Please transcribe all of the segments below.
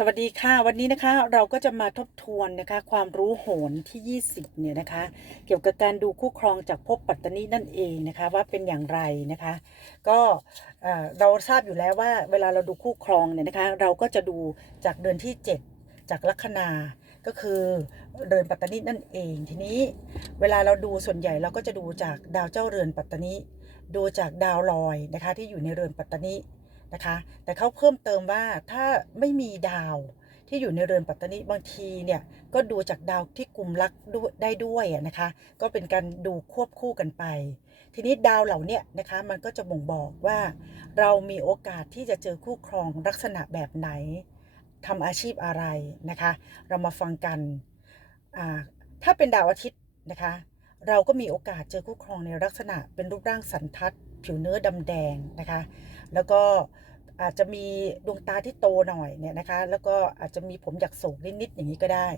สวัสดีค่ะ วันนี้นะคะเราก็จะมาทบทวนนะคะ ความรู้โหรที่ 20 เนี่ยนะคะ เกี่ยวกับการดูคู่ครองจากภพปัตตนีนั่นเองนะคะ ว่าเป็นอย่างไรนะคะ ก็เอ่อเราทราบอยู่แล้วว่าเวลาเราดูคู่ครองเนี่ยนะคะ เราก็จะดูจากเดือนที่ 7 จากลัคนาก็คือเรือนปัตตนีนั่นเอง ทีนี้เวลาเราดูส่วนใหญ่เราก็จะดูจากดาวเจ้าเรือนปัตตนีดูจากดาวลอยนะคะ ที่อยู่ในเรือนปัตตนี นะคะ แต่เขาเพิ่มเติมว่าถ้าไม่มีดาวที่อยู่ในเรือนปัตตนิบางทีเนี่ยก็ดูจากดาวที่กลุ่มรักได้ด้วยนะคะ ก็เป็นการดูควบคู่กันไป ทีนี้ดาวเหล่านี้นะคะมันก็จะบ่งบอกว่า เรามีโอกาสที่จะเจอคู่ครองลักษณะแบบไหนทำอาชีพอะไรนะคะ เรามาฟังกันถ้าเป็นดาวอาทิตย์นะคะ เราก็มีโอกาสเจอคู่ครองในลักษณะเป็นรูปร่างสันทัด ผิวเนื้อดำแดงนะคะ แล้วก็อาจจะมีดวงตาที่โตหน่อยเนี่ยนะคะ แล้วก็อาจจะมีผมหยักโศกนิดๆอย่างนี้ก็ได้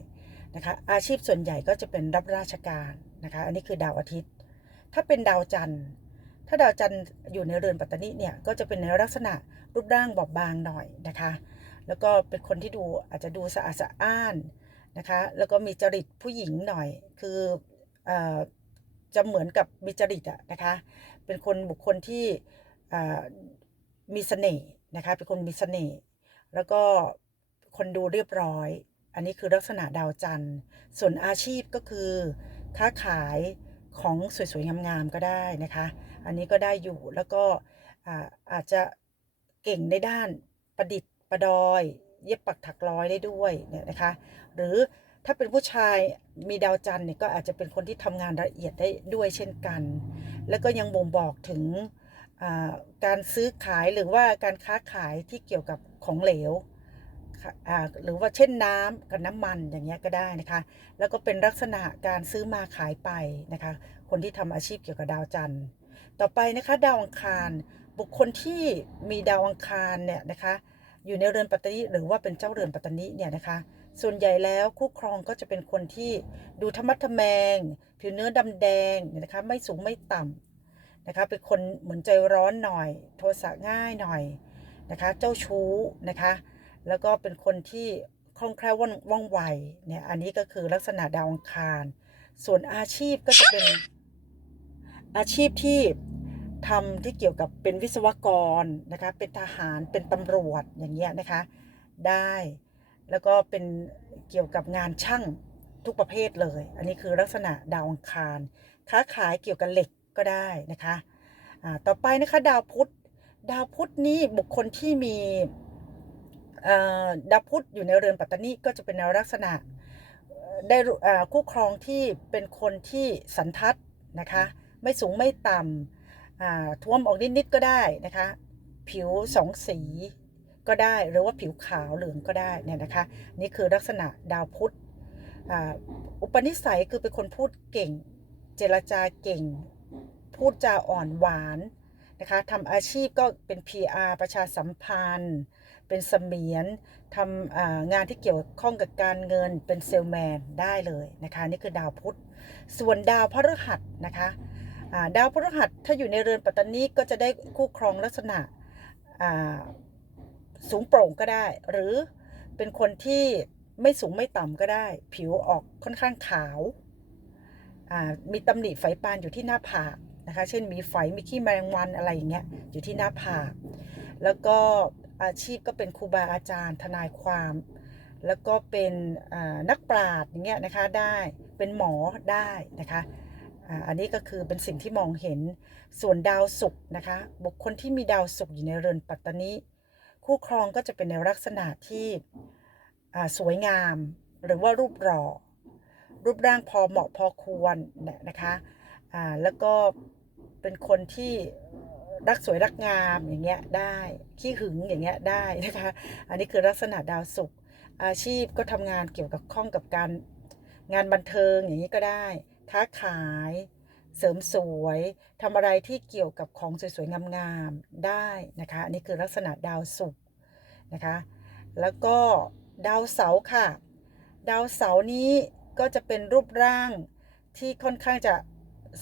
นะคะ อาชีพส่วนใหญ่ก็จะเป็นรับราชการนะคะ อันนี้คือดาวอาทิตย์ ถ้าเป็นดาวจันทร์ ถ้าดาวจันทร์อยู่ในเรือนปัตตานิเนี่ย ก็จะเป็นในลักษณะรูปร่างบอบบางหน่อยนะคะ แล้วก็เป็นคนที่ดูอาจจะดูสะอาดสะอ้านนะคะ แล้วก็มีจริตผู้หญิงหน่อย คืออจะเหมือนกับมีจริตอะนะคะ เป็นคนบุคคลที่ มีเสน่ห์นะคะเป็นคนมีเสน่ห์แล้วก็คนดูเรียบร้อย อันนี้คือลักษณะดาวจันทร์ ส่วนอาชีพก็คือค้าขายของสวยๆงามๆก็ได้นะคะ อันนี้ก็ได้อยู่แล้วก็อาอาจจะเก่งในด้านประดิษฐ์ประดอย เย็บปักถักร้อยได้ด้วยเนี่ยนะคะ หรือถ้าเป็นผู้ชายมีดาวจันทร์เนี่ยก็อาจจะเป็นคนที่ทำงานละเอียดได้ด้วยเช่นกัน แล้วก็ยังบ่งบอกถึง การซื้อขายหรือว่าการค้าขายที่เกี่ยวกับของเหลวหรือว่าเช่นน้ำกับน้ำมันอย่างเงี้ยก็ได้นะคะ แล้วก็เป็นลักษณะการซื้อมาขายไปนะคะ คนที่ทำอาชีพเกี่ยวกับดาวจันทร์ ต่อไปนะคะดาวอังคาร บุคคลที่มีดาวอังคารเนี่ยนะคะ อยู่ในเรือนปัตตานิหรือว่าเป็นเจ้าเรือนปัตตานิเนี่ยนะคะ ส่วนใหญ่แล้วคู่ครองก็จะเป็นคนที่ดูธรรมะทแมง ผิวเนื้อดำแดงเนี่ยนะคะ ไม่สูงไม่ต่ำ นะคะเป็นคนเหมือนใจร้อนหน่อย โทสะง่ายหน่อยนะคะเจ้าชู้นะคะแล้วก็เป็นคนที่คล่องแคล่วว่ององไวเนี่ยอันนี้ก็คือลักษณะดาวอังคาร ส่วนอาชีพก็จะเป็นอาชีพที่ทำที่เกี่ยวกับเป็นวิศวกรนะคะเป็นทหารเป็นตำรวจอย่างเงี้ยนะคะได้แล้วก็เป็นเกี่ยวกับงานช่างทุกประเภทเลย อันนี้คือลักษณะดาวอังคาร ค้าขายเกี่ยวกับเหล็ก ก็ได้นะคะต่อไปนะคะดาวพุธดาวพุธนี้บุคคลที่มีดาวพุธอยู่ในเรือนปัตตานีก็จะเป็นในลักษณะได้คู่ครองที่เป็นคนที่สันทัดนะคะไม่สูงไม่ต่ำอ่วมออกนิดๆก็ได้นะคะผิวสองสีก็ได้หรือว่าผิวขาวเหลืองก็ได้เนี่ยนะคะนี่คือลักษณะดาวพุธออุปนิสัยคือเป็นคนพูดเก่ง เจรจาเก่ง พูดจาอ่อนหวานนะคะทำอาชีพก็เป็น PR ประชาสัมพันธ์ เป็นเสมียนทำงานที่เกี่ยวข้องกับการเงินเป็นเซลแมนได้เลยนะคะนี่คือดาวพุธ ส่วนดาวพฤหัสนะคะาดาวพฤหัสถ้าอยู่ในเรือนปัตตนีก็จะได้คู่ครองลักษณะสูงโปร่งก็ได้ หรือเป็นคนที่ไม่สูงไม่ต่ำก็ได้ ผิวออกค่อนข้างขาวามีตำหนิไฝปานอยู่ที่หน้าผาก นะคะ เช่นมีไฝมีขี้แมลงวันอะไรอย่างเงี้ยอยู่ที่หน้าผากแล้วก็อาชีพก็เป็นครูบาอาจารย์ ทนายความ แล้วก็เป็นนักปราชญ์อย่างเงี้ยนะคะได้เป็นหมอได้นะคะอันนี้ก็คือเป็นสิ่งที่มองเห็นส่วนดาวศุกร์นะคะบุคคลที่มีดาวศุกร์อยู่ในเรือนปัตตนีคู่ครองก็จะเป็นในลักษณะที่สวยงาม หรือว่ารูปหล่อรูปร่างพอเหมาะพอควรเนี่ยนะคะแล้วก็ เป็นคนที่รักสวยรักงามอย่างเงี้ยได้ขี้หึงอย่างเงี้ยได้นะคะอันนี้คือลักษณะดาวศุกร์อาชีพก็ทำงานเกี่ยวกับข้องกับการงานบันเทิงอย่างนี้ก็ได้ ค้าขายเสริมสวยทำอะไรที่เกี่ยวกับของสวยๆ งามๆ ได้นะคะอันนี้คือลักษณะดาวศุกร์นะคะ แล้วก็ดาวเสาร์ค่ะ ดาวเสาร์นี้ก็จะเป็นรูปร่างที่ค่อนข้างจะ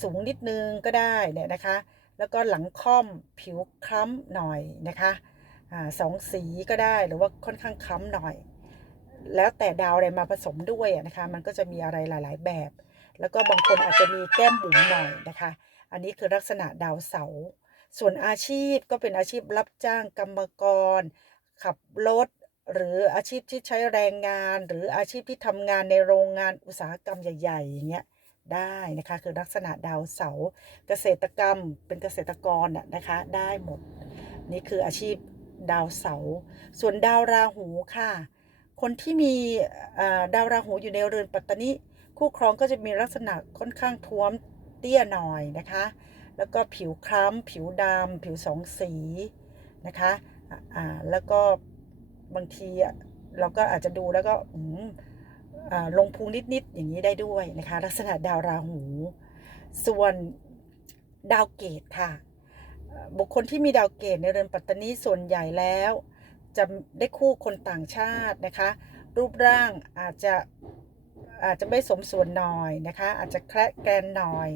สูงนิดนึงก็ได้เนี่ยนะคะ แล้วก็หลังค่อมผิวคล้ำหน่อยนะคะอาสองสีก็ได้หรือว่าค่อนข้างคล้ำหน่อย แล้วแต่ดาวอะไรมาผสมด้วยนะคะ มันก็จะมีอะไรหลาย ๆ แบบ แล้วก็บางคนอาจจะมีแก้มบุ๋มหน่อยนะคะ อันนี้คือลักษณะดาวเสา ส่วนอาชีพก็เป็นอาชีพรับจ้างกรรมกร ขับรถหรืออาชีพที่ใช้แรงงาน หรืออาชีพที่ทำงานในโรงงานอุตสาหกรรมใหญ่ๆอย่างเงี้ย ได้นะคะ คือลักษณะดาวเสาเกษตรกรรมเป็นเกษตรกรนะนะคะ ได้หมด นี่คืออาชีพดาวเสา ส่วนดาวราหูค่ะ คนที่มีดาวราหูอยู่ในเรือนปัตตานิคู่ครองก็จะมีลักษณะค่อนข้างท้วมเตี้ยหน่อยนะคะ แล้วก็ผิวคล้ำ ผิวดำ ผิวสองสีนะคะอ่าแล้วก็บางทีอะเราก็อาจจะดูแล้วก็อืม ลงพุงนิด ๆ อย่างนี้ได้ด้วยนะคะ ลักษณะดาวราหู ส่วนดาวเกตค่ะ บุคคลที่มีดาวเกตในเรือนปัตตานีส่วนใหญ่แล้ว จะได้คู่คนต่างชาตินะคะ รูปร่างอาจจะอาจจะไม่สมส่วนหน่อยนะคะ อาจจะแคระแกนหน่อย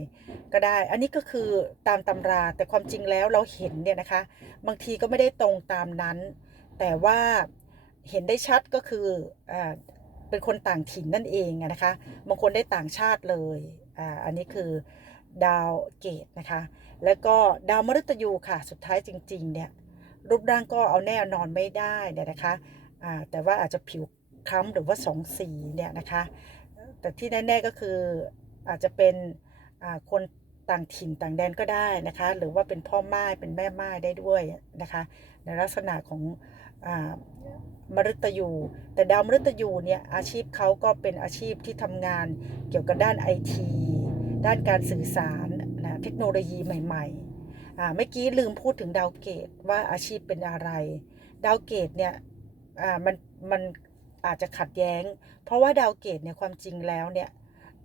ก็ได้ อันนี้ก็คือตามตำราแต่ความจริงแล้วเราเห็นเนี่ยนะคะ บางทีก็ไม่ได้ตรงตามนั้น แต่ว่าเห็นได้ชัดก็คืออ เป็นคนต่างถิ่นนั่นเองนะคะบางคนได้ต่างชาติเลยอ่าอันนี้คือดาวเกตนะคะ แล้วก็ดาวมฤตยูค่ะ สุดท้ายจริง ๆ เนี่ย รูปร่างก็เอาแน่นอนไม่ได้เนี่ยนะคะอ่าแต่ว่าอาจจะผิวคล้ำหรือว่าสองสีเนี่ยนะคะ แต่ที่แน่ ๆ ก็คืออาจจะเป็นอ่าคนต่างถิ่นต่างแดนก็ได้นะคะ หรือว่าเป็นพ่อไม้เป็นแม่ไม้ได้ด้วยนะคะ ในลักษณะของ มฤตยู แต่ดาวมฤตยูเนี่ยอาชีพเขาก็เป็นอาชีพที่ทำงานเกี่ยวกับด้านไอทีด้านการสื่อสารนะเทคโนโลยีใหม่ๆอ่าเมื่อกี้ลืมพูดถึงดาวเกตว่าอาชีพเป็นอะไร ดาวเกตเนี่ยอ่ามันมันอาจจะขัดแย้ง เพราะว่าดาวเกตเนี่ยความจริงแล้วเนี่ย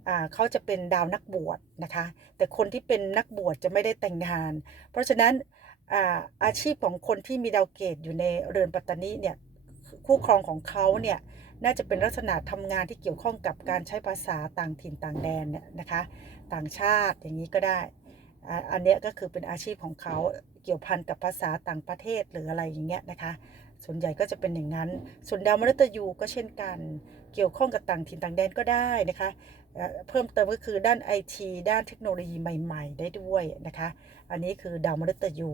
อ่าเขาจะเป็นดาวนักบวชนะคะ แต่คนที่เป็นนักบวชจะไม่ได้แต่งงาน เพราะฉะนั้น อาอาชีพของคนที่มีดาวเกตอยู่ในเรือนปัตตานีเนี่ยคู่ครองของเขาเนี่ยน่าจะเป็นลักษณะทำงานที่เกี่ยวข้องกับการใช้ภาษาต่างถิ่นต่างแดนเนี่ยนะคะต่างชาติอย่างนี้ก็ได้ อันนี้ก็คือเป็นอาชีพของเขาเกี่ยวพันกับภาษาต่างประเทศหรืออะไรอย่างเงี้ยนะคะ ส่วนใหญ่ก็จะเป็นอย่างนั้น ส่วนดาวมฤตยูก็เช่นกัน เกี่ยวข้องกับต่างถิ่นต่างแดนก็ได้นะคะ เพิ่มเติมก็คือด้านไอทีด้านเทคโนโลยีใหม่ ๆ ได้ด้วยนะคะ อันนี้คือดาวมฤตยู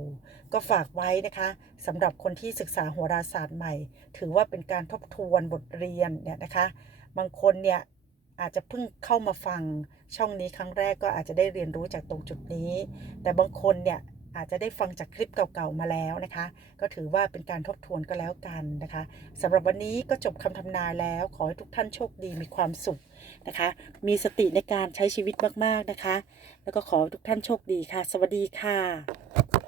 ก็ฝากไว้นะคะสำหรับคนที่ศึกษาโหราศาสตร์ใหม่ ถือว่าเป็นการทบทวนบทเรียนเนี่ยนะคะ บางคนเนี่ยอาจจะเพิ่งเข้ามาฟังช่องนี้ครั้งแรกก็อาจจะได้เรียนรู้จากตรงจุดนี้ แต่บางคนเนี่ย อาจจะได้ฟังจากคลิปเก่าๆมาแล้วนะคะ ก็ถือว่าเป็นการทบทวนก็แล้วกันนะคะสำหรับวันนี้ก็จบคำทำนายแล้ว ขอให้ทุกท่านโชคดีมีความสุขนะคะ มีสติในการใช้ชีวิตมากๆนะคะ แล้วก็ขอทุกท่านโชคดีค่ะ สวัสดีค่ะ